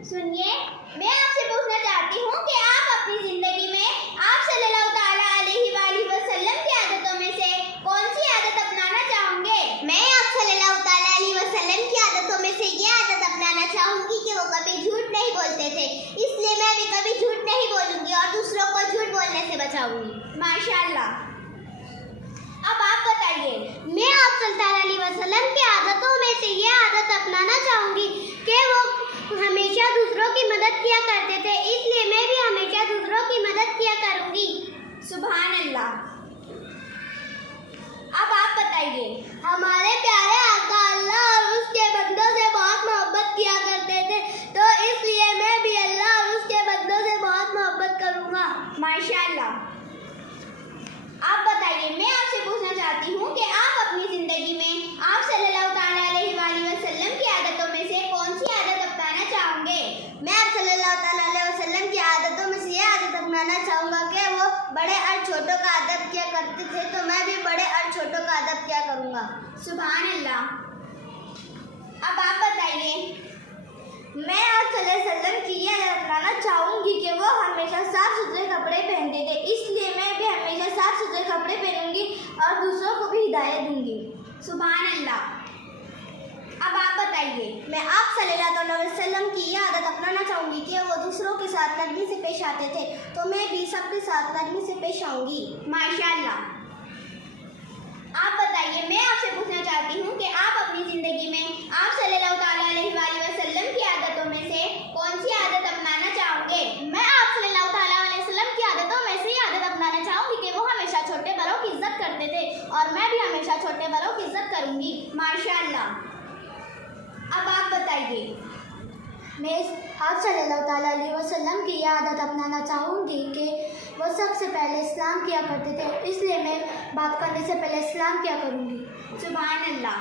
सुनिए, मैं आपसे पूछना चाहती हूँ कि आप अपनी जिंदगी में आप सल्लल्लाहु ताला अलैहि वसल्लम की आदतों में से कौन सी आदत अपनाना चाहोगे? मैं आप सल्लल्लाहु ताला अलैहि वसल्लम की आदतों में से ये आदत अपनाना चाहूंगी कि वो कभी झूठ नहीं बोलते थे, इसलिए मैं भी कभी झूठ नहीं बोलूंगी और दूसरों को झूठ बोलने से बचाऊंगी। माशाअल्लाह। अब आप बताइए। मैं आप सल्लल्लाहु अलैहि वसल्लम की आदतों में से ये आदत अपनाना चाहूंगी कि वो हमेशा दूसरों की मदद किया करते थे, इसलिए मैं भी हमेशा दूसरों की मदद किया करूंगी। सुभान अल्लाह। अब आप बताइए। हमारे प्यारे आका अल्लाह और उसके बंदों से बहुत मोहब्बत किया करते थे, तो इसलिए मैं भी अल्लाह और उसके बंदों से बहुत मोहब्बत करूंगा। माशाअल्लाह। आप बताइए, मैं आपसे पूछना चाहती हूँ कि आप अपनी जिंदगी में आप सल्लल्लाहु ताला अलैहि वसल्लम की आदतों में से कौन सी आदत अपनाना चाहोगे? मैं आप सल्लल्लाहु ताला अलैहि वसल्लम की आदतों में से ये आदत अपनाना चाहूँगा कि वो बड़े और छोटों का अदब किया करते थे, तो मैं भी बड़े और छोटों का अदब किया करूँगा। सुभान अल्लाह। अब आप बताइए। मैं आप सल्लल्लाहु अलैहि वसल्लम की ये आदत अपनाना चाहूँगी कि वो हमेशा साफ सुथरे कपड़े पहनते थे, इसलिए मैं भी हमेशा साफ सुथरे कपड़े पहनूंगी और दूसरों को भी हिदायत दूंगी। सुभान अल्लाह। अब आप बताइए। मैं आप सल्लल्लाहु अलैहि वसल्लम की ये आदत अपनाना चाहूँगी कि वो दूसरों के साथ नरमी से पेश आते थे, तो मैं भी सबके साथ नरमी से पेश आऊँगी। माशाअल्लाह। आप बताइए, मैं आपसे पूछना चाहती हूँ कि आप अपनी ज़िंदगी में आप सल्लल्लाहु ताला अलैहि वसल्लम की आदतों में से कौन सी आदत अपनाना चाहोगे? मैं आप सल्लल्लाहु ताला अलैहि वसल्लम की आदतों में से ये आदत अपनाना चाहूँगी कि वो हमेशा छोटे बड़ों की इज्जत करते थे और मैं भी हमेशा छोटे बड़ों की इज्जत करूँगी। माशाअल्लाह। अब आप बताइए। मैं आप सल्लल्लाहु ताला अलैहि वसल्लम की यह आदत अपनाना चाहूँगी कि वो सबसे पहले इस्लाम किया करते थे, इसलिए मैं बात करने से पहले इस्लाम किया करूँगी। सुभान अल्लाह।